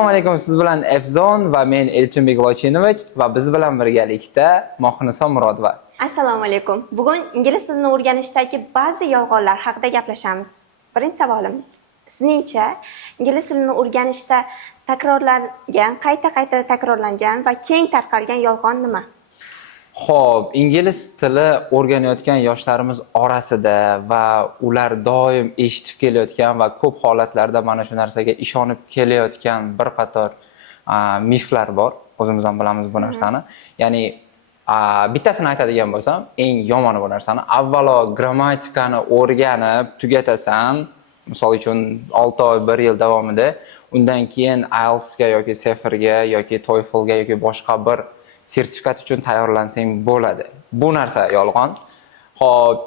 Assalomu alaykum, siz bilan Efzon va men Elchinbek Vochinovich va biz bilan birgalikda Mohniso Murodova. Assalomu alaykum. Bugun ingliz tilini o'rganishdagi ba'zi yolg'onlar haqida gaplashamiz. Birinchi savolim. Sizningcha, ingliz tilini o'rganishda takrorlangan, qayta takrorlangan va keng tarqalgan yolg'on nima? Xo'p, ingliz tili o'rganayotgan yoshlarimiz orasida va ular doim eshitib kelayotgan va ko'p holatlarda mana shu narsaga ishonib kelayotgan bir qator miflar bor. O'zimiz ham bilamiz bu narsani. Ya'ni bittasini aytadigan bo'lsam, eng yomoni bu narsani avvalo grammatikani o'rganib tugatasan, misol uchun 6 oy, 1 yil davomida, undan keyin IELTS ga yoki TOEFL ga yoki TOEFL ga yoki boshqa bir sertifikat uchun tayyorlansang bo'ladi. Bu narsa yolg'on. Xo'p,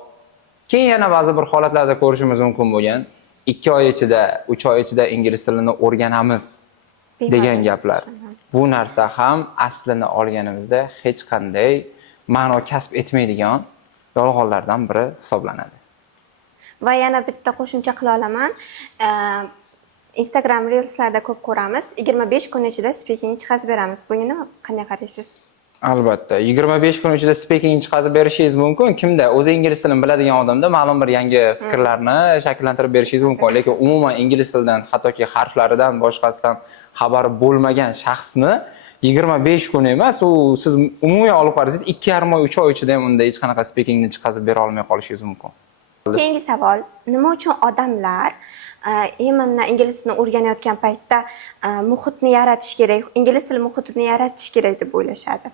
keyin yana ba'zi bir holatlarda ko'rishimiz mumkin bo'lgan 2 oy ichida, 3 oy ichida ingliz tilini o'rganamiz degan gaplar. Bu narsa ham aslini olganimizda hech qanday ma'no kasb etmaydigan yolg'onlardan biri hisoblanadi. Va yana bitta qo'shimcha qila olaman. Instagram Reels'larda ko'p ko'ramiz. 25 kun ichida speaking chiqazib beramiz. Bunga nima qanday qaraysiz? Albatta, 25 kun ichida speaking chiqazib berishingiz mumkin. Kimda o'zi ingliz tilini biladigan odamda ma'lum bir yangi fikrlarni shakllantirib berishingiz mumkin. Lekin umuman ingliz tilidan, hattoki harflaridan boshqasidan xabari bo'lmagan shaxsni 25 kun emas, u siz umuman olib qarasangiz 2,5 oy, 3 oy ichida ham unda hech qanaqa speakingni chiqazib bera olmay qolishingiz mumkin. Keyingi savol, nima uchun odamlar mana ingliz tilini o'rganayotgan paytda muhitni yaratish kerak, ingliz tili muhitini yaratish kerak deb o'ylashadi?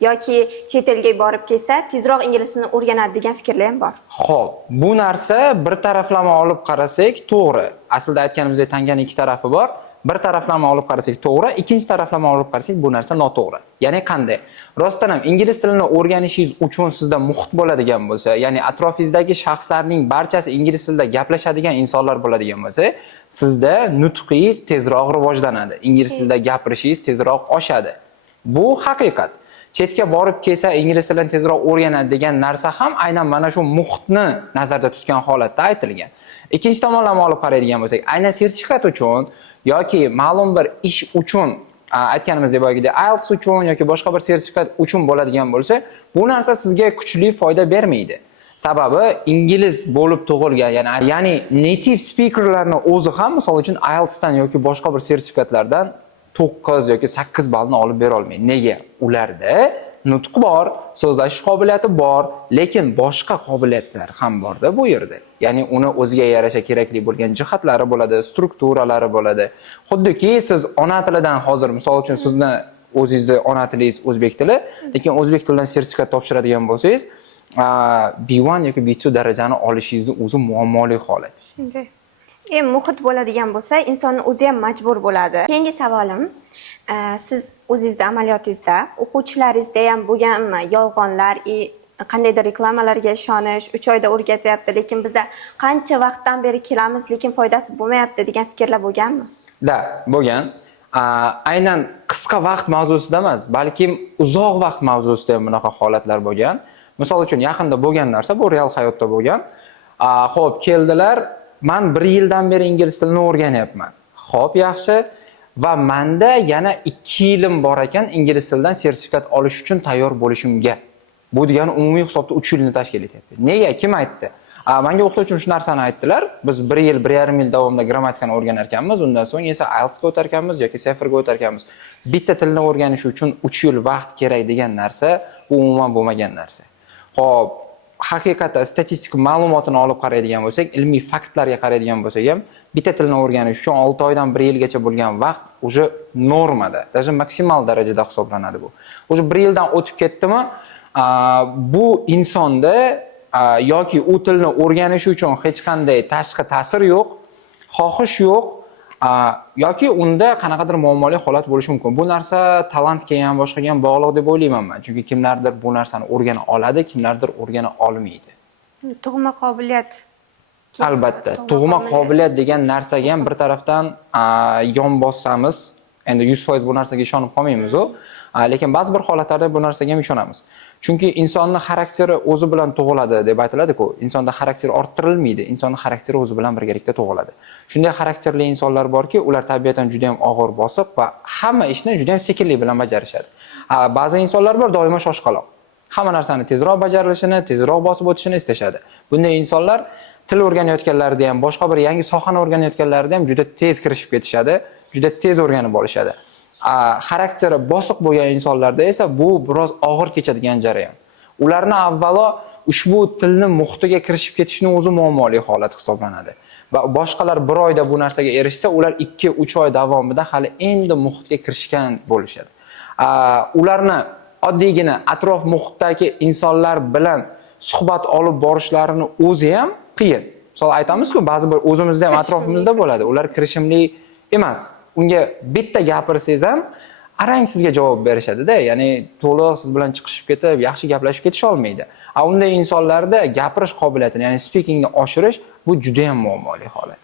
Yoki chet elga borib kelsa, tezroq ingliz tilini o'rganadi degan fikrlar ham bor. Xo'p, bu narsa bir taraflama olib qarasak to'g'ri. Aslida aytganimizdek tanganing ikki tarafi bor. Bir taraflama olib qarasak to'g'ri, ikkinchi taraflama olib qarasak bu narsa noto'g'ri. Ya'ni qanday? Rostdan ham ingliz tilini o'rganishingiz uchun sizda muhit bo'ladigan bo'lsa, ya'ni atrofingizdagi shaxslarning barchasi ingliz tilida gaplashadigan insonlar bo'ladigan bo'lsa, sizda nutqingiz tezroq rivojlanadi. Ingliz tilida gapirishingiz tezroq oshadi. Bu haqiqat. Chetga borib kelsa ingliz tilini tezroq o'rganadi degan narsa ham aynan mana shu muhitni nazarda tutgan holatda aytilgan. Ikkinchi tomonlama olib qaraydigan bo'lsak, aynan sertifikat uchun yoki ma'lum bir ish uchun, aytganimizdek boyagidek IELTS uchun yoki boshqa bir sertifikat uchun bo'ladigan bo'lsa, bu narsa sizga kuchli foyda bermaydi. Sababi ingliz bo'lib tug'ilgan, ya'ni native speakerlarni o'zi ham misol uchun IELTS dan yoki boshqa bir sertifikatlardan 9 yoki 8 ballni olib bera olmaydi. Nega? Ularda nutq bor, so'zlashish qobiliyati bor, lekin boshqa qobiliyatlar ham borda bu yerda. Ya'ni uni o'ziga yarasha kerakli bo'lgan jihatlari bo'ladi, strukturalari bo'ladi. Xuddiki siz ona tilidan hozir misol uchun sizni o'zingizda ona tilingiz o'zbek tili, lekin o'zbek tilidan sertifikat topshiradigan bo'lsangiz, B1 yoki B2 darajani olishingizni o'zi muammoli holat. Shunday. Muhit bo'ladigan bo'lsa, insonni o'zi ham majbur bo'ladi. Keyingi savolim, siz o'zingizda amaliyotingizda, o'quvchilaringizda ham bo'lganmi yolg'onlar, qandaydir reklamalarga ishonish, 3 oyda o'rgatyapti, lekin biza qancha vaqtdan beri kelamiz, lekin foydasi bo'lmayapti degan fikrlar bo'lganmi? Da, bo'lgan. Aynan qisqa vaqt mavzusida emas, balki uzoq vaqt mavzusida ham bunaqa holatlar bo'lgan. Misol uchun yaqinda bo'lgan narsa, bu real hayotda bo'lgan. Xo'p, keldilar, men 1 yildan beri ingliz tilini o'rganyapman. Xo'p, yaxshi. Va menda yana 2 yilim bor ekan ingliz tilidan sertifikat olish uchun tayyor bo'lishimga. Bu degani umumiy hisobda 3 yilni tashkil etyapti. Nega? Kim aytdi? Menga o'qituvchim shu narsani aytdilar. Biz 1 yil, 1,5 yil davomida grammatikani o'rganar ekanmiz, undan so'ng esa IELTS ga o'tar ekanmiz yoki TOEFL ga o'tar ekanmiz. Bitta tilni o'rganish uchun 3 yil vaqt kerak degan narsa bu umuman bo'lmagan narsa. Xo'p, haqiqatda statistik ma'lumotini olib qaraydigan bo'lsak, ilmiy faktlarga qaraydigan bo'lsak ham, bitta tilni o'rganish uchun 6 oydan 1 yilgacha bo'lgan vaqt уже normada, даже maksimal darajada hisoblanadi bu. Уже 1 yildan o'tib ketdimi, bu insonda yoki u tilni o'rganish uchun hech qanday tashqi ta'sir yo'q, xohish yo'q, yoki unda qanaqadir muammoli holat bo'lishi mumkin. Bu narsa talantga ham boshqaga ham bog'liq deb o'ylayman men. Chunki kimlardir bu narsani o'rgana oladi, kimlardir o'rgana olmaydi. Tug'ma qobiliyat. Albatta, tug'ma qobiliyat degan narsaga ham bir tarafdan yon bossamiz Endi 100% bu narsaga ishonib qolmaymiz lekin ba'zi bir holatlarda bu narsaga ham ishonamiz. Chunki insonning xarakteri o'zi bilan tug'iladi deb aytiladi-ku. Insonda xarakter orttirilmaydi, insonning xarakteri o'zi bilan birgalikda tug'iladi. Shunday xarakterli insonlar borki, ular tabiatan juda ham og'ir bosiq va hamma ishni juda ham sekinlik bilan bajarishadi. Ba'zi insonlar bor doimo shoshqaloq. Hamma narsani tezroq bajarilishini, tezroq bosib o'tishini istashadi. Bunday insonlar til o'rganayotganlarida ham, boshqa bir yangi sohani o'rganayotganlarida ham juda tez kirishib ketishadi, juda tez o'rganib olishadi. Xarakteri bosiq bo'lgan insonlarda esa bu biroz og'ir kechadigan jarayon. Ularni avvalo ushbu tilni muhitiga kirishib ketishning o'zi muammoli holat hisoblanadi. Va boshqalar bir oyda bu narsaga erishsa, ular 2-3 oy davomida hali endi muhitga kirishgan bo'lishadi. Ularni oddiygina atrof muhitdagi insonlar bilan suhbat olib borishlarini o'zi ham qiyin. Misol aytamiz-ku, ba'zi bir o'zimizda ham atrofimizda bo'ladi. Ular kirishimli emas. Unga bitta gapirsangiz ham arang sizga javob berishadi-da. Ya'ni to'liq siz bilan chiqishib ketib, yaxshi gaplashib ketisha olmaydi. Unday insonlarda gapirish qobiliyatini, ya'ni speakingni oshirish bu juda ham muammoli holat.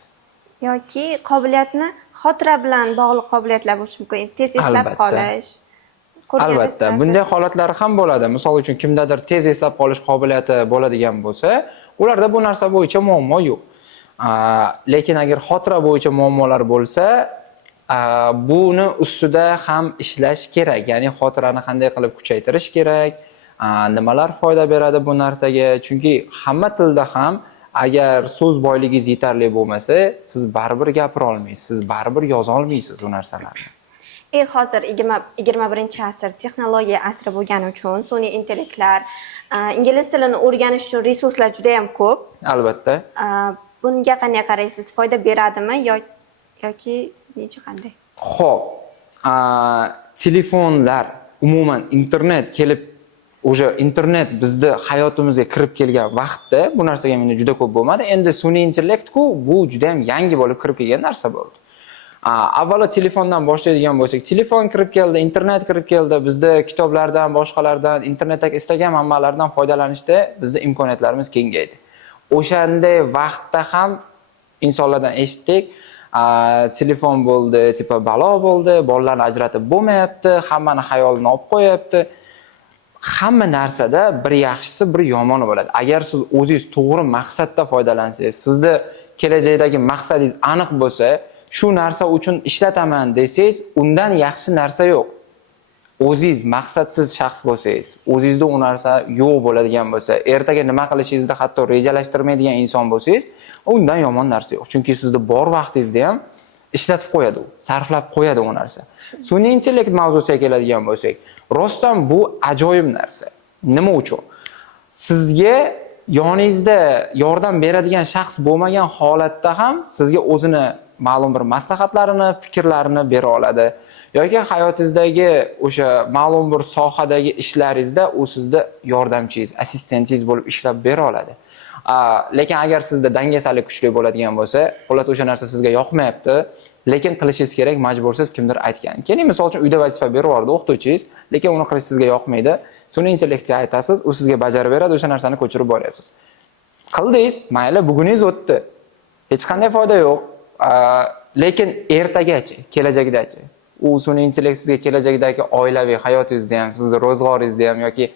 Yoki qobiliyatni xotira bilan bog'liq qobiliyatlar bo'lishi mumkin. Tez eslab qolish. Albatta, bunday holatlar ham bo'ladi. Misol uchun kimdadir tez eslab qolish qobiliyati bo'ladigan bo'lsa, ularda bu narsa bo'yicha muammo yo'q. Lekin agar xotira bo'yicha muammolar bo'lsa, buni ustida ham ishlash kerak. Ya'ni xotirani qanday qilib kuchaytirish kerak, nimalar foyda beradi bu narsaga? Chunki hamma tilda ham agar so'z boyligingiz yetarli bo'lmasa, siz baribir gapira olmaysiz, siz baribir yoza olmaysiz bu narsalarni. Hozir 21-asr texnologiya asri bo'lgani uchun sun'iy intellektlar, ingliz tilini o'rganish uchun resurslar juda ham ko'p. Albatta. Bunga qanday qaraysiz? Foyda beradimi yoki sizning qanday? Xo'p, telefonlar, umuman internet kelib, o'sha internet bizni hayotimizga kirib kelgan vaqtda bu narsaga menda juda ko'p bo'lmadi. Endi sun'iy intellekt-ku, bu juda ham yangi bo'lib kirib kelgan narsa bo'ldi. Avvalo telefondan boshlaydigan bo'lsak, telefon kirib keldi, internet kirib keldi, bizda kitoblardan, boshqalardan, internetdagi istagan manbalardan foydalanishda bizda imkoniyatlarimiz kengaydi. O'shanday vaqtda ham insonlardan eshitdik, telefon bo'ldi, tipa balo bo'ldi, bolalarni ajratib bo'lmayapti, hammani xayolini olib qo'yapti. Hamma narsada bir yaxshisi, bir yomoni bo'ladi. Agar siz o'zingiz to'g'ri maqsadda foydalansangiz, sizda kelajakdagi maqsadingiz aniq bo'lsa, shu narsa uchun ishlataman desangiz, undan yaxshi narsa yo'q. O'zingiz maqsadsiz shaxs bo'lsangiz, o'zingizda u narsa yo'q bo'ladigan bo'lsa, ertaga nima qilishingizni hatto rejalashtirmaydigan inson bo'lsangiz, undan yomon narsa yo'q. Chunki sizda bor vaqtingizni ham ishlatib qo'yadi u, sarflab qo'yadi u narsa. Sun'iy intellekt mavzusiga keladigan bo'lsak, rostdan bu ajoyib narsa. Nima uchun? Sizga yoningizda yordam beradigan shaxs bo'lmagan holatda ham sizga o'zini ma'lum bir maslahatlarini, fikrlarini bera oladi. Yoki hayotingizdagi o'sha ma'lum bir sohadagi ishlaringizda u sizda yordamchingiz, assistentingiz bo'lib ishlab bera oladi. Lekin agar sizda dangasalik kuchli bo'ladigan bo'lsa, xullas o'sha narsa sizga yoqmayapti, lekin qilishingiz kerak, majbursiz kimdir aytgan. Keling, misol uchun uyda vazifa berib yubordi o'qituvchingiz, lekin uni qilish sizga yoqmaydi. Sun'iy intellektga aytasiz, u sizga bajarib beradi, o'sha narsani ko'chirib boryapsiz. Qildingiz, mayli, buguningiz o'tdi. Hech qanday foyda yo'q. Lekin ertagachi, kelajakdachi, u sun'iy intellekt sizga kelajakdagi oilaviy hayotingizda ham, sizning ro'zg'oringizda ham yoki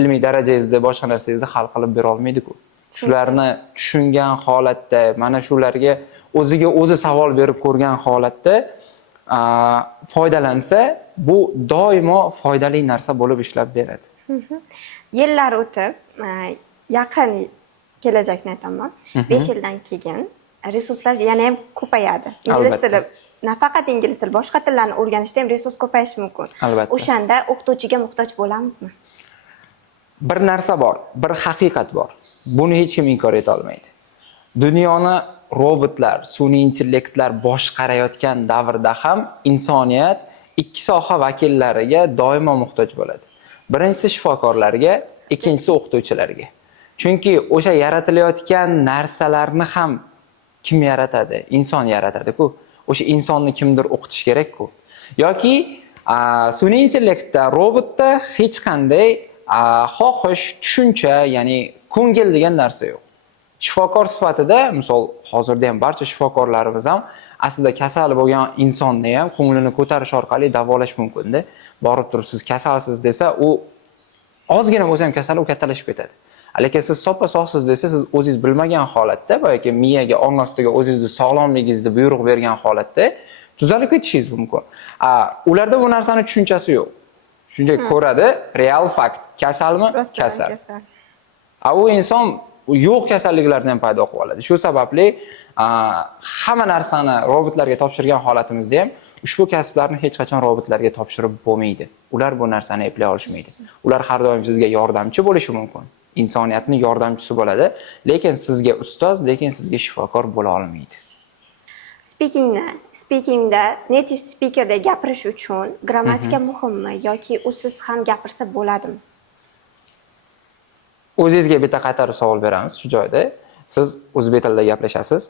ilmiy darajangizda boshqa narsangizni hal qilib bera olmaydi-ku. Shularni tushungan holatda, mana shularga o'ziga o'zi savol berib ko'rgan holatda foydalansa, bu doimo foydali narsa bo'lib ishlab beradi. Yillar o'tib, yaqin kelajakni aytaman, 5 yildan keyin resurslar yana ham ko'payadi. Ingliz tili, nafaqat ingliz tili, boshqa tillarni o'rganishda ham resurs ko'payishi mumkin. Albatta. O'shanda o'qituvchiga muhtoj bo'lamizmi? Bir narsa bor, bir haqiqat bor. Buni hech kim inkor eta olmaydi. Dunyoni robotlar, sun'iy intellektlar boshqarayotgan davrda ham insoniyat ikki soha vakillariga doimo muhtoj bo'ladi. Birinchisi shifokorlarga, ikkinchisi o'qituvchilarga. Chunki o'sha yaratilayotgan narsalarni ham kim yaratadi? Inson yaratadi-ku. O'sha insonni kimdir o'qitish kerak-ku. Yoki sun'iy intellektda, robotda hech qanday xohish, tushuncha, ya'ni ko'ngil degan narsa yo'q. Shifokor sifatida, misol hozirda ham barcha shifokorlarimiz ham aslida kasal bo'lgan insonni ham ko'nglini ko'tarish orqali davolash mumkin-da. Borib turib siz kasalsiz desa, u ozgina bo'lsa ham kasal u kattalashib ketadi. Lekin siz soppa-sog'siz desa, siz o'zingiz bilmagan holatda, boyagi miyaga, ong ostiga o'zingizni sog'lomligingizni buyruq bergan holatda tuzalib ketishingiz mumkin. Ularda bu narsani tushunchasi yo'q. Shunday ko'radi, real fakt. Kasalmi? Kasal. U inson yo'q kasalliklardan ham paydo qilib oladi. Shu sababli hamma narsani robotlarga topshirgan holatimizda ham ushbu kasblarni hech qachon robotlarga topshirib bo'lmaydi. Ular bu narsani eplay olishmaydi. Ular har doim sizga yordamchi bo'lishi mumkin. Insoniyatning yordamchisi bo'ladi, lekin sizga ustoz, lekin sizga shifokor bo'la olmaydi. Speakingda native speakerda gapirish uchun grammatika muhimmi yoki usiz ham gapirsa bo'ladimi? O'zingizga bitta qaytarib savol beramiz shu joyda. Siz o'zbek tilida gaplashasiz,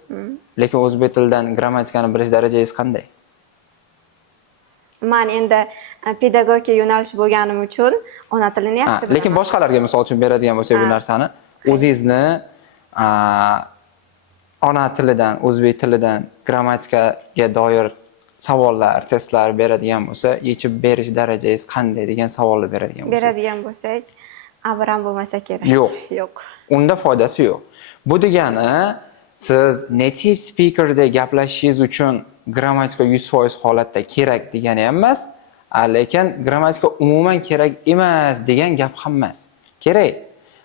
lekin o'zbek tilidan grammatikani bilish darajangiz qanday? Men endi pedagogika yo'nalishi bo'lganim uchun ona tilini yaxshi bilaman. Lekin boshqalarga misol uchun beradigan bo'lsak bu narsani, o'zingizni ona tilidan, o'zbek tilidan grammatikaga doir savollar, testlar beradigan bo'lsa, yechib berish darajangiz qanday degan savolni beradigan bo'lsak, abiram bo'lmasa kerak. Yo'q. Unda foydasi yo'q. Bu degani siz native speakerda gaplashishingiz uchun grammatika 100% holatda kerak degani ham emas, lekin grammatika umuman kerak emas degan gap ham emas. Kerak.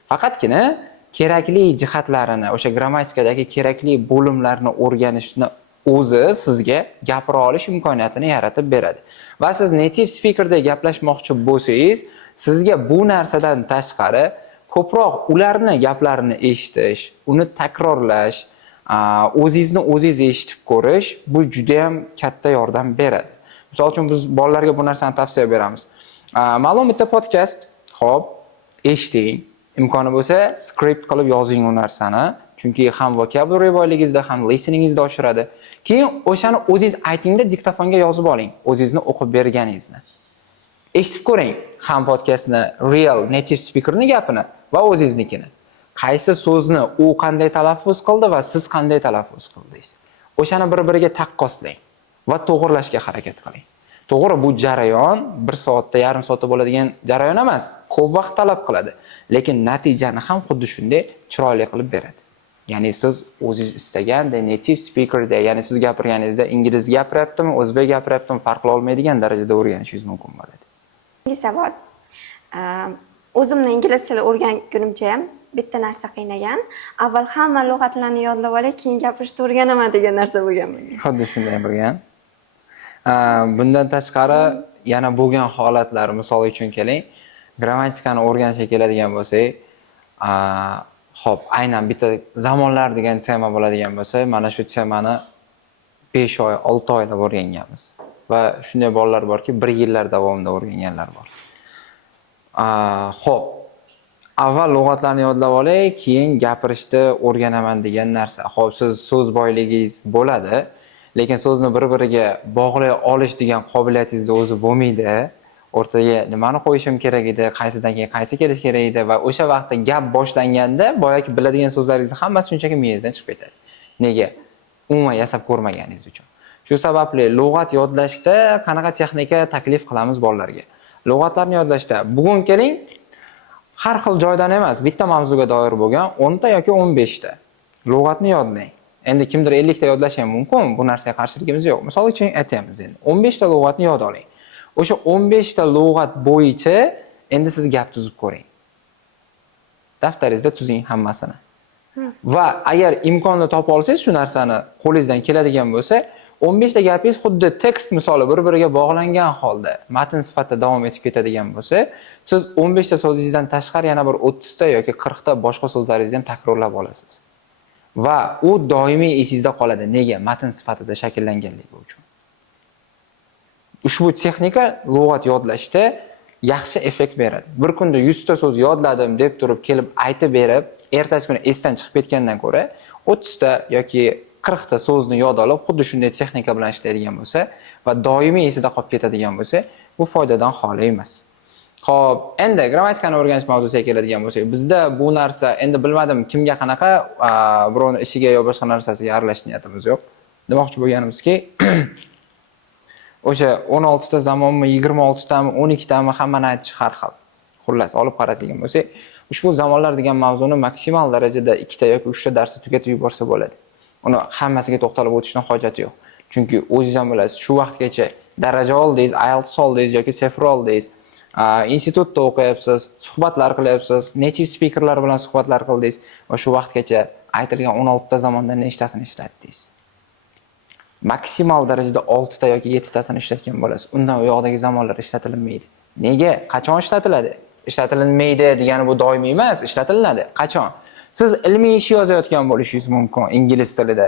Faqatgina kerakli jihatlarini, o'sha grammatikadagi kerakli bo'limlarni o'rganishni o'zi sizga gapira olish imkoniyatini yaratib beradi. Va siz native speakerda gaplashmoqchi bo'lsangiz, sizga bu narsadan tashqari ko'proq ularni gaplarini eshitish, uni takrorlash, o'zingizni o'zingiz eshitib ko'rish bu juda ham katta yordam beradi. Misol uchun biz bolalarga bu narsani tavsiya beramiz. Ma'lum bitta podkast, xo'p, eshiting. Imkoni bo'lsa, skript qilib yozing u narsani, chunki ham vokabulariy boyligingizda, ham listeningizda oshiradi. Keyin o'shani o'zingiz aytingda diktofonga yozib oling, o'zingizni o'qib berganingizni. Eshitib ko'ring ham podkastni real native speakerning gapini va o'zingiznikini. Qaysi so'zni u qanday talaffuz qildi va siz qanday talaffuz qildingiz. O'shani bir-biriga taqqoslang va to'g'rilashga harakat qiling. To'g'ri, bu jarayon 1 soatda, yarim soatda bo'ladigan jarayon emas, ko'p vaqt talab qiladi, lekin natijani ham xuddi shunday chiroyli qilib beradi. Ya'ni siz o'zingiz istaganday native speakerda, ya'ni siz gapirganingizda ingliz gapiryaptimi, o'zbek gapiryaptimi farqli olmaydigan darajada o'rganishingiz mumkin bo'ladi. Yangi savol. O'zimni ingliz tili o'rgangunimcha ham bitta narsa qiynagan. Avval hamma lug'atlarni yodlab olay, keyin gapirishni o'rganaman degan narsa bo'lgan menga. Xuddi shunday bo'lgan. Bundan tashqari yana bo'lgan holatlar, misol uchun keling, grammatikani o'rganishga keladigan bo'lsak, xo'p, aynan bitta zamonlar degan tema bo'ladigan bo'lsa, mana shu temani 5 oy, 6 oylab o'rganganmiz. Va shunday bolalar borki, 1 yillar davomida o'rganganlar bor. Xo'p, avval lug'atlarni yodlab olay, keyin gapirishni o'rganaman degan narsa. Xo'p, siz so'z boyligingiz bo'ladi, lekin so'zni bir-biriga bog'lay olish degan qobiliyatingizda o'zi bo'lmaydi. O'rtaga nimani qo'yishim kerak edi, qaysidan keyin qaysi kelish kerak edi va o'sha vaqtda gap boshlanganda boyagi biladigan so'zlaringizni hammasi shunchaki miyangizdan chiqib ketadi. Nega? Umuman yasab ko'rmaganingiz uchun. Shu sababli lug'at yodlashda qanaqa texnika taklif qilamiz bolalarga? Lug'atlarni yodlashda bugun keling, har xil joydan emas, bitta mavzuga doir bo'lgan 10 ta yoki 15 ta lug'atni yodlang. Endi kimdir 50 ta yodlashi ham mumkin, bu narsaga qarshiligimiz yo'q. Misol uchun aytamiz endi 15 ta lug'atni yod oling. O'sha 15 ta lug'at bo'yicha endi siz gap tuzib ko'ring. Daftaringizda tuzing hammasini. Va agar imkonni topa olsangiz shu narsani qo'lingizdan keladigan bo'lsa, 15 ta gapingiz xuddi tekst misoli bir-biriga bog'langan holda matn sifatida davom etib ketadigan bo'lsa, siz 15 ta so'zingizdan tashqari yana bir 30 ta yoki 40 ta boshqa so'zlaringizni ham takrorlab olasiz. Va u doimiy esingizda qoladi. Nega? Matn sifatida shakllanganligi uchun. Ushbu texnika lug'at yodlashda yaxshi effekt beradi. Bir kunda 100 ta so'z yodladim deb turib kelib aytib berib, ertasi kuni esdan chiqib ketgandan ko'ra 30 ta yoki 40 ta so'zni yod olib, xuddi shunday texnika bilan ishlaydigan bo'lsa va doimiy esida qolib ketadigan bo'lsa, bu foydadan xoli emas. Xo'p, endi grammatikani o'rganish mavzusiga keladigan bo'lsak, bizda bu narsa endi bilmadim kimga qanaqa birovning ishiga yo boshqa narsasiga aralashish niyatimiz yo'q. demoqchi bo'lganimizki, o'sha 16 ta zamonmi, 26 tami, 12 tami hammani aytish har xil. Xullas, olib qaraydigan bo'lsak, ushbu zamonlar degan mavzuni maksimal darajada 2 ta yoki 3 ta darsda tugatib yuborsa bo'ladi. Uni hammasiga to'xtalib o'tishning hojati yo'q. Chunki o'zingiz ham bilasiz, shu vaqtgacha daraja oldingiz, IELTS oldingiz yoki TOEFL oldingiz, institutda o'qiyapsiz, suhbatlar qilyapsiz, native speakerlar bilan suhbatlar qildingiz va shu vaqtgacha aytilgan 16 ta zamondan nechtasini ishlatdingiz? Maksimal darajada 6 ta yoki 7 tasini ishlatgan bo'lasiz. Undan u yoqdagi zamonlar ishlatilmaydi. Nega? Qachon ishlatiladi? Ishlatilmaydi degani bu doimiy emas, ishlatilinadi. Qachon? Siz ilmiy ish yozayotgan bo'lishingiz mumkin ingliz tilida.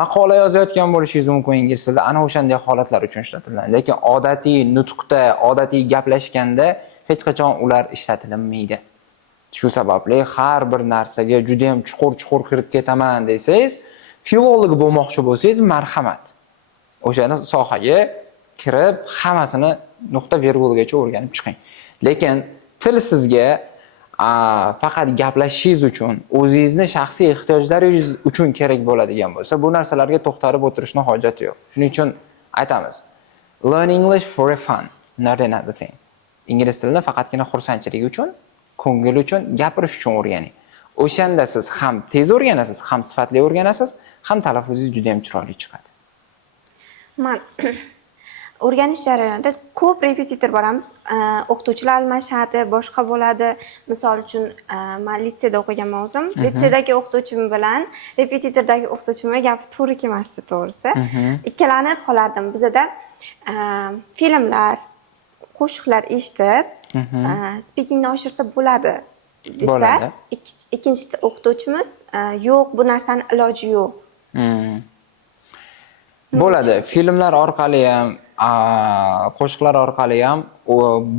Maqola yozayotgan bo'lishingiz mumkin ingliz tilida. Ana o'shanday holatlar uchun ishlatiladi. Lekin odatiy nutqda, odatiy gaplashganda hech qachon ular ishlatilmaydi. Shu sababli har bir narsaga juda ham chuqur kirib ketaman desangiz, filolog bo'lmoqchi bo'lsangiz, marhamat. O'sha sohaga kirib, hammasini nuqta virgulgacha o'rganib chiqing. Lekin til sizga faqat gaplashishingiz uchun, o'zingizni shaxsiy ehtiyojlaringiz uchun kerak bo'ladigan bo'lsa, bu narsalarga to'xtalib o'tirishning hojati yo'q. Shuning uchun aytamiz, learn English for a fun, not another thing. Ingliz tilini faqatgina xursandchilik uchun, ko'ngil uchun, gapirish uchun o'rganing. O'shanda siz ham tez o'rganasiz, ham sifatli o'rganasiz, ham talaffuzingiz juda ham chiroyli chiqadi. Men o'rganish jarayonida ko'p repetitor boramiz. O'qituvchilar almashadi, boshqa bo'ladi. Misol uchun, men litseyda o'qiganman o'zim. Litseydagi o'qituvchim bilan repetitordagi o'qituvchimga gapi to'g'ri kelmasdi, to'g'risi. Ikkilanib qolardim. Bizda filmlar, qo'shiqlar eshitib, speakingni oshirsa bo'ladi desa, ikkinchi o'qituvchimiz yo'q, bu narsani iloji yo'q. Bo'ladi. Filmlar orqali ham, qo'shiqlar orqali ham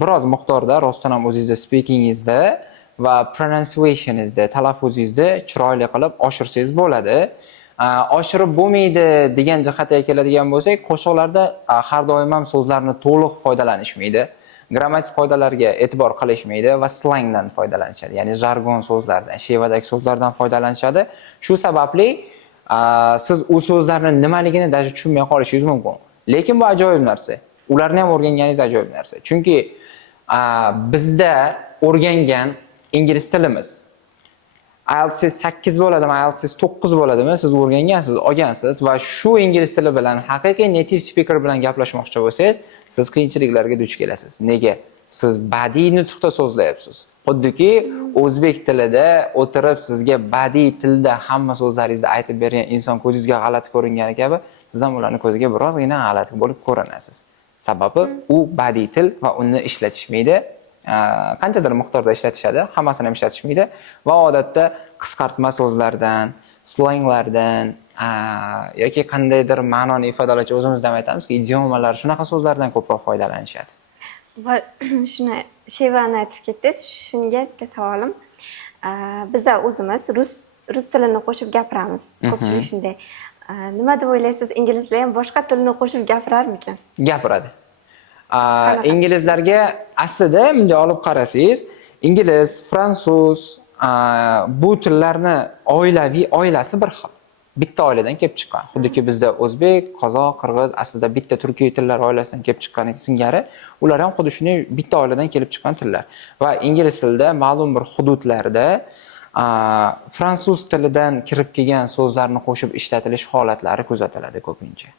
biroz miqdorda rostdan ham o'zingizda speakingizda va pronunciationingizda, talaffuzingizda chiroyli qilib oshirsangiz bo'ladi. Oshirib bo'lmaydi degan jihatga keladigan bo'lsak, qo'shiqlarda har doim ham so'zlarni to'liq foydalanishmaydi. Grammatik qoidalarga e'tibor qilishmaydi va slangdan foydalanishadi. Ya'ni jargon so'zlardan, shevadagi so'zlardan foydalanishadi. Shu sababli siz u so'zlarning nimaligini даже tushunmay qolishingiz mumkin. Lekin bu ajoyib narsa. Ularni ham o'rganganingiz ajoyib narsa. Chunki bizda o'rgangan ingliz tilimiz IELTS 8 bo'ladimi, IELTS 9 bo'ladimi, siz o'rgangansiz, olgansiz va shu ingliz tili bilan haqiqiy native speaker bilan gaplashmoqchi bo'lsangiz, siz qiyinchiliklarga duch kelasiz. Nega? Siz badiiy nutqda so'zlayapsiz. Xuddiki o'zbek tilida o'tirib sizga badiiy tilda hamma so'zlaringizni aytib bergan inson ko'zingizga g'alati ko'ringani kabi, siz ham ularning ko'ziga birozgina g'alati bo'lib ko'rinasiz. Sababi u badiiy til va uni ishlatishmaydi. Qanchadir miqdorda ishlatishadi, hammasini ham ishlatishmaydi va odatda qisqartma so'zlardan, slanglardan yoki qandaydir ma'noni ifodalovchi o'zimizda ham aytamizki, idiomalar, shunaqa so'zlardan ko'proq foydalanishadi. Va shuni Shevani aytib ketdingiz, shunga bitta savolim. Bizda o'zimiz rus tilini qo'shib gapiramiz. Ko'pchilik shunday. Nima deb o'ylaysiz, inglizlar ham boshqa tilni qo'shib gapirarmikan? Gapiradi. Inglizlarga aslida bunday olib qarasangiz, ingliz, fransuz, bu tillarni oilaviy oilasi bir xil. Bitta oiladan kelib chiqqan. Xuddiki bizda o'zbek, qozoq, qirg'iz aslida bitta turkiy tillar oilasidan kelib chiqqan singari, ular ham xuddi shunday bitta oiladan kelib chiqqan tillar. Va ingliz tilida ma'lum bir hududlarda fransuz tilidan kirib kelgan so'zlarni qo'shib ishlatilish holatlari kuzatiladi ko'pincha.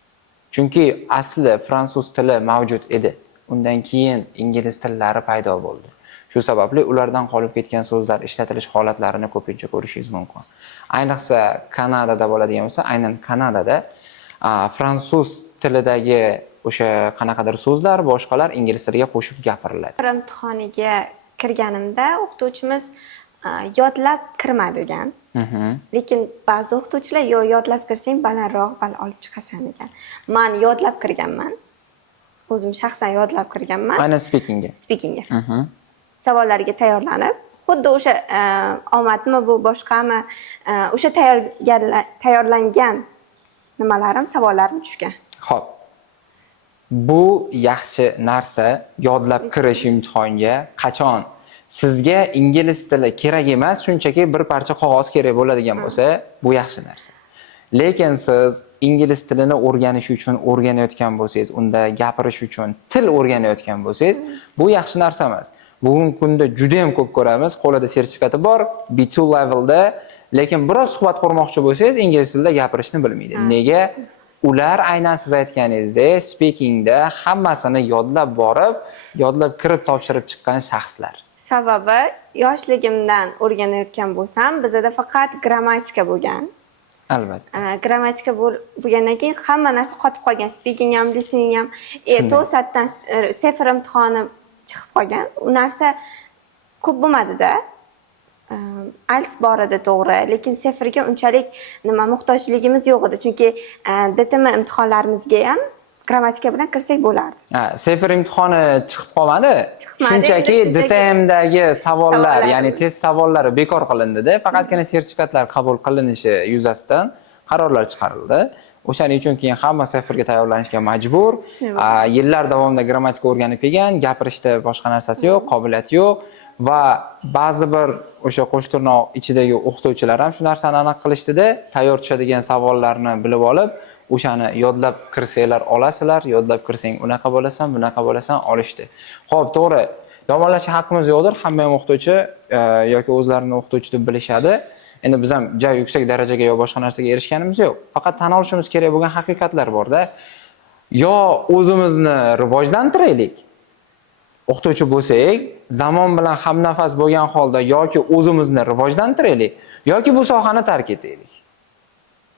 Chunki asli fransuz tili mavjud edi. Undan keyin ingliz tillari paydo bo'ldi. Shu sababli ulardan qolib ketgan so'zlar ishlatilish holatlarini ko'pincha ko'rishingiz mumkin. Ayniqsa Kanadada bo'ladigan bo'lsa, aynan Kanadada fransuz tilidagi o'sha qanaqadir so'zlar boshqalar ingliz tiliga qo'shib gapiriladi. Imtihoniga kirganimda o'qituvchimiz yodlab kirma degan. Lekin ba'zi o'qituvchilar yodlab kirsang balandroq ball olib chiqasan degan. Men yodlab kirganman. O'zim shaxsan yodlab kirganman. Aynan speakingga. Speakingga. Savollarga tayyorlanib, xuddi o'sha omadmi bu boshqami, o'sha tayyorlangan nimalarim, savollarim tushgan. Xo'p. Bu yaxshi narsa, yodlab kirish imtihonga qachon sizga ingliz tili kerak emas, shunchaki bir parcha qog'oz kerak bo'ladigan bo'lsa, bu yaxshi narsa. Lekin siz ingliz tilini o'rganish uchun o'rganayotgan bo'lsangiz, unda gapirish uchun til o'rganayotgan bo'lsangiz, bu yaxshi narsa emas. Bugungi kunda juda ham ko'p ko'ramiz, qo'lida sertifikati bor, B2 levelda, lekin biroz suhbat qurmoqchi bo'lsangiz, ingliz tilida gapirishni bilmaydi. Nega? Ular aynan siz aytganingizdek, speakingda hammasini yodlab borib, yodlab kirib topshirib chiqqan shaxslar. Sababi yoshligimdan o'rganayotgan bo'lsam, bizda faqat grammatika bo'lgan. Albatta. Grammatika bo'lgandan keyin hamma narsa qotib qolgan. Speaking ham, listening ham, to'satdan sefr imtihoni chiqib qolgan. U narsa ko'p bo'lmadi-da. IELTS bor edi to'g'ri, lekin seferga unchalik muhtojligimiz yo'q edi, chunki DTM imtihonlarimizga ham grammatika bilan kirsak bo'lardi. Sefer imtihoni chiqib qolmadi. Shunchaki DTMdagi savollar, ya'ni test savollari bekor qilindi-da, faqatgina sertifikatlar qabul qilinishi yuzasidan qarorlar chiqarildi. O'shaning uchun keyin hamma seferga tayyorlanishga majbur. Yillar davomida grammatika o'rganib kelgan, gapirishda boshqa narsasi yo'q, qobiliyati yo'q. Va ba'zi bir o'sha qo'shtirnoq ichidagi o'qituvchilar ham shu narsani aniq qilishdi-da, tayyor tushadigan savollarni bilib olib, o'shani yodlab kirsanglar olasizlar, yodlab kirsang unaqa bo'lasan, bunaqa bo'lasan olishdi. Xo'p, to'g'ri, yomonlashga haqqimiz yo'qdir, hamma ham o'qituvchi yoki o'zlarini o'qituvchi deb bilishadi. Endi biz ham juda yuksak darajaga yo boshqa narsaga erishganimiz yo'q. Faqat tan olishimiz kerak bo'lgan haqiqatlar bor-da. Yo o'zimizni rivojlantiraylik. O'qituvchi bo'lsak, zamon bilan hamnafas bo'lgan holda yoki o'zimizni rivojlantiraylik, yoki bu sohani tark etaylik.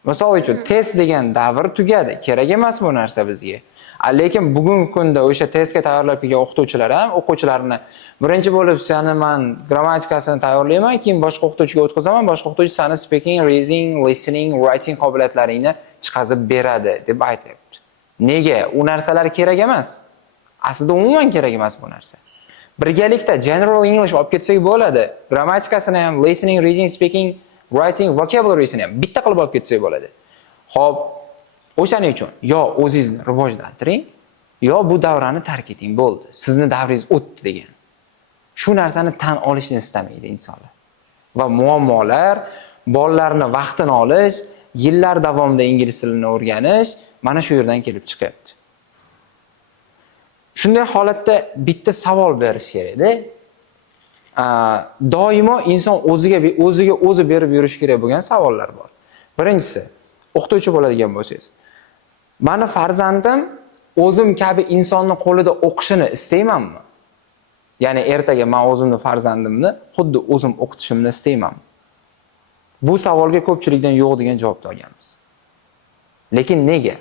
Misol uchun, test degan davr tugadi, kerak emas bu narsa bizga. Lekin bugungi kunda o'sha testga tayyorlab kelgan o'qituvchilar ham o'quvchilarni birinchi bo'lib seni men grammatikasini tayyorlayman, keyin boshqa o'qituvchiga o'tkazaman, boshqa o'qituvchi seni speaking, reading, listening, writing qobiliyatlaringni chiqazib beradi deb aytyapti. Nega? U narsalar kerak emas. Aslida umuman kerak emas bu narsa. Birgalikda general English olib ketsak bo'ladi. Grammatikasini ham, listening, reading, speaking, writing, vocabulary'sini ham bitta qilib olib ketsak bo'ladi. Xo'p, o'shaning uchun yo o'zingizni rivojlantiring, yo bu davrani tark eting, bo'ldi. Sizni davringiz o'tdi degan. Shu narsani tan olishni istamaydi insonlar. Va muammolar, bolalarning vaqtini olish, yillar davomida ingliz tilini o'rganish mana shu yerdan kelib chiqyapti. Shunday holatda bitta savol berish kerak-da. Doimo inson o'ziga o'zi berib yurish kerak bo'lgan savollar bor. Birinchisi, o'qituvchi bo'ladigan bo'lsangiz, meni farzandim o'zim kabi insonning qo'lida o'qishini istaymanmi? Ya'ni ertaga men o'zimning farzandimni xuddi o'zim o'qitishimni istaymanmi? Bu savolga ko'pchilikdan yo'q degan javobni olganmiz. Lekin nega?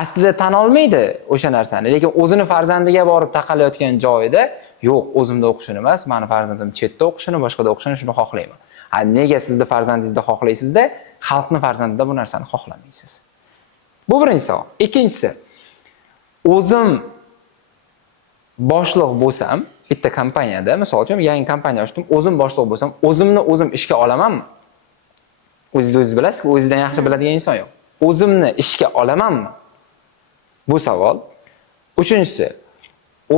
Aslida tan olmaydi o'sha narsani, lekin o'zini farzandiga borib taqalayotgan joyida, yo'q, o'zimda o'qishini emas, meni farzandim chetda o'qishini, boshqada o'qishini shuni xohlayman. Nega sizni farzandingizda xohlaysizda, xalqni farzandida bu narsani xohlamaysiz? Bu birinchi savol. Ikkinchisi, o'zim boshliq bo'lsam, bitta kompaniyada, misol uchun yangi kompaniya ochdim, o'zim boshliq bo'lsam, o'zimni o'zim ishga olamanmi? O'zingiz bilasiz, o'zingizdan yaxshi biladigan inson yo'q. O'zimni ishga olamanmi? Bu savol. Uchinchisi,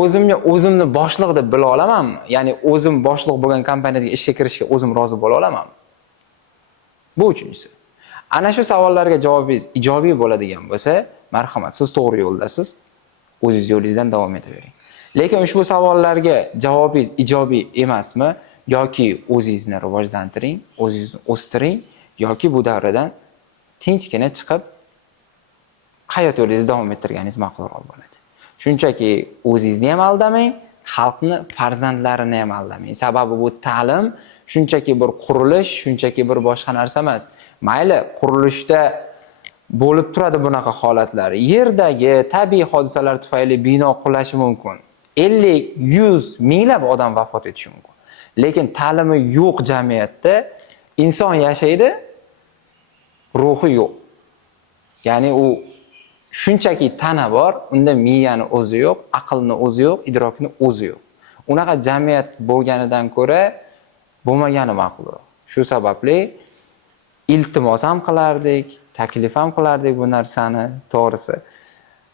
o'zimni boshliq deb bila olamanmi? Ya'ni o'zim boshliq bo'lgan kompaniyaga ishga kirishga o'zim rozi bo'la olamanmi? Bu uchinchisi. Ana shu savollarga javobingiz ijobiy bo'ladigan bo'lsa, marhamat, siz to'g'ri yo'ldasiz. O'zingiz yo'lingizdan davom etavering. Lekin ushbu savollarga javobingiz ijobiy emasmi, yoki o'zingizni rivojlantiring, o'zingizni o'stiring, yoki bu davradan tinchgina chiqib hayot yo'lingizni davom ettirganingiz ma'qulroq bo'ladi. Shunchaki o'zingizni ham aldamang, xalqni farzandlarini ham aldamang. Sababi bu ta'lim shunchaki bir qurilish, shunchaki bir boshqa narsa emas. Mayli, qurilishda bo'lib turadi bunaqa holatlar. Yerdagi tabiiy hodisalar tufayli bino qulashi mumkin. 50, 100, minglab odam vafot etishi mumkin. Lekin ta'limi yo'q jamiyatda inson yashaydi, ruhi yo'q. Ya'ni u shunchaki tana bor, unda miyani o'zi yo'q, aqlni o'zi yo'q, idrokni o'zi yo'q. Unaqa jamiyat bo'lganidan ko'ra bo'lmagani ma'qulroq. Shu sababli iltimos ham qilardik, taklif ham qilardik bu narsani, to'g'risi.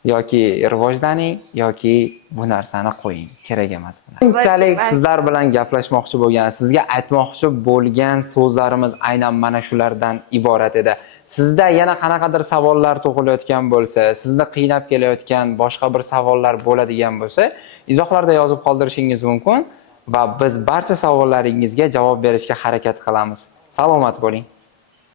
yoki rivojlaning yoki bu narsani qo'ying, kerak emas bular. Keyinchalik sizlar bilan gaplashmoqchi bo'lgan, sizga aytmoqchi bo'lgan so'zlarimiz aynan mana shulardan iborat edi. Sizda yana qanaqadir savollar tug'ilayotgan bo'lsa, sizni qiynab kelayotgan boshqa bir savollar bo'ladigan bo'lsa, izohlarda yozib qoldirishingiz mumkin va biz barcha savollaringizga javob berishga harakat qilamiz. Salomat bo'ling.